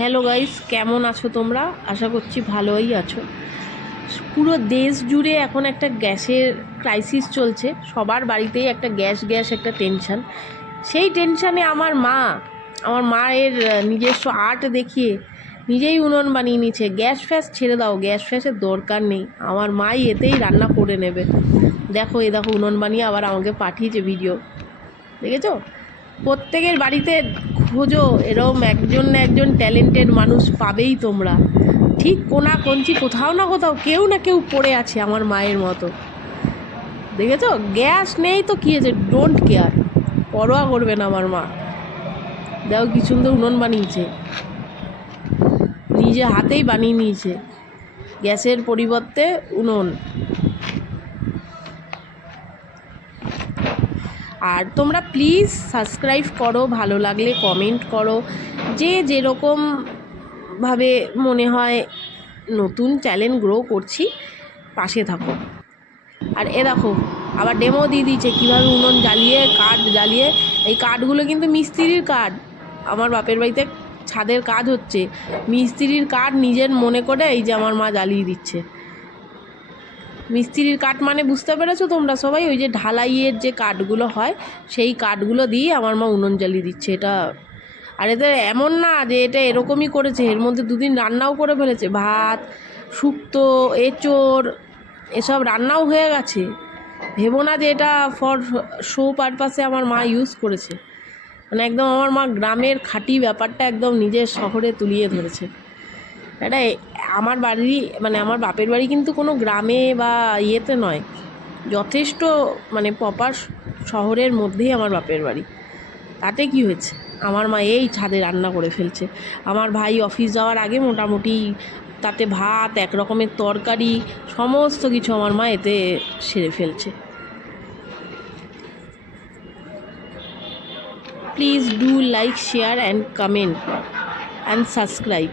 Hello guys, কেমন আছো তোমরা? আশা করছি ভালোই আছো। পুরো দেশ জুড়ে এখন একটা গ্যাসের ক্রাইসিস চলছে। সবার বাড়িতেই একটা গ্যাস একটা টেনশান। সেই টেনশানে আমার মায়ের নিজস্ব আর্ট দেখিয়ে নিজেই উনুন বানিয়ে নিচ্ছে। গ্যাস ফ্যাস ছেড়ে দাও, গ্যাস ফ্যাসের দরকার নেই, আমার মাই এতেই রান্না করে নেবে। দেখো উনুন বানিয়ে আবার আমাকে পাঠিয়েছে ভিডিও, দেখেছো? প্রত্যেকের বাড়িতে খোঁজো, এরকম একজন না একজন ট্যালেন্টেড মানুষ পাবেই তোমরা। ঠিক কোনা কঞ্চি কোথাও না কোথাও কেউ না কেউ পড়ে আছে আমার মায়ের মতো, দেখেছো? গ্যাস নেই তো কী হয়েছে, ডোন্ট কেয়ার, পরোয়া করবে না আমার মা। দেখো কি সুন্দর উনুন বানিয়েছে, নিজে হাতেই বানিয়ে নিয়েছে গ্যাসের পরিবর্তে উনুন। আর তোমরা প্লিজ সাবস্ক্রাইব করো, ভালো লাগলে কমেন্ট করো, যে যেরকমভাবে মনে হয় নতুন চ্যানেল গ্রো করছি, পাশে থাকো। আর দেখো আবার ডেমো দিয়ে দিয়েছে কীভাবে উনুন জ্বালিয়ে, কাঠ জ্বালিয়ে। এই কাঠগুলো কিন্তু মিস্ত্রির কাঠ। আমার বাপের বাড়িতে ছাদের কাজ হচ্ছে, মিস্ত্রির কাঠ নিজের মনে করে এই যে আমার মা জ্বালিয়ে দিচ্ছে। মিস্ত্রির কাঠ মানে বুঝতে পেরেছো তোমরা সবাই? ওই যে ঢালাইয়ের যে কাঠগুলো হয়, সেই কাঠগুলো দিয়ে আমার মা উনুন জ্বালিয়ে দিচ্ছে এটা। আর এতে এমন না যে এটা এরকমই করেছে, এর মধ্যে দুদিন রান্নাও করে ফেলেছে, ভাত, শুক্তো, এঁচোড়, এসব রান্নাও হয়ে গেছে। ভেবো না যে এটা ফর শো পারপাসে আমার মা ইউজ করেছে। মানে একদম আমার মা গ্রামের খাঁটি ব্যাপারটা একদম নিজের শহরে তুলিয়ে ধরেছে। এটা আমার বাড়ি, মানে আমার বাপের বাড়ি কিন্তু কোনো গ্রামে বা ইয়েতে নয়, যথেষ্ট মানে প্রপার শহরের মধ্যেই আমার বাপের বাড়ি। তাতে কি হয়েছে, আমার মা এই ছাদে রান্না করে ফেলছে। আমার ভাই অফিস যাওয়ার আগে মোটামুটি তাতে ভাত, এক রকমের তরকারি, সমস্ত কিছু আমার মা এতে সেরে ফেলছে। Please do like, share and comment and subscribe.